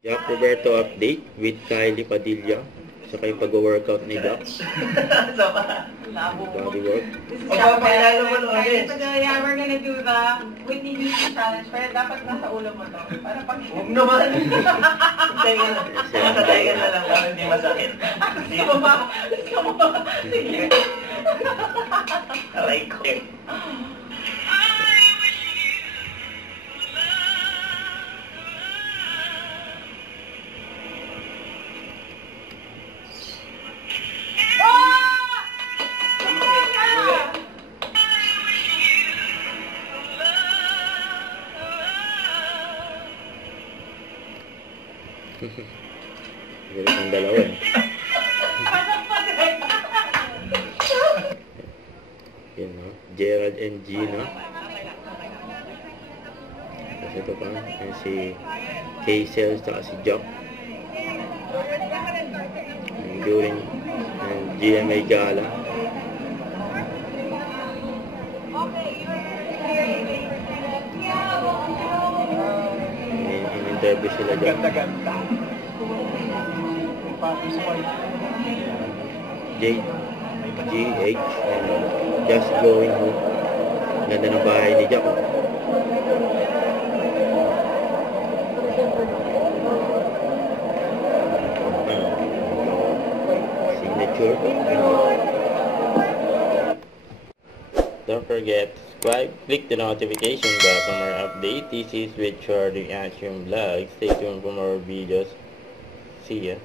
Jack Roberto update with Kylie Padilla sa kay pag-workout ni Jack. Body work. This is Jack Roberto. Yeah, we're gonna do the Whitney Houston challenge. Pero dapat nasa ulo mo to. Para pag... Huwag naman. Teka na lang para hindi masakit. Gusto mo ba? Gusto mo ba? Sige. Aray ko. Galit ang dalawa eh. Yan no? Gerald and Gina. Tapos ito pa, yan si Kaysel saka si Jack. During GMA Gala. In-interview sila dyan. Ganda-ganda. GH Just Going Home. Ganda ng bahay ni Jack. Signature. Don't forget to subscribe, click the notification bell for more updates. This is with Charlie Action Vlog. Stay tuned for more videos. See ya.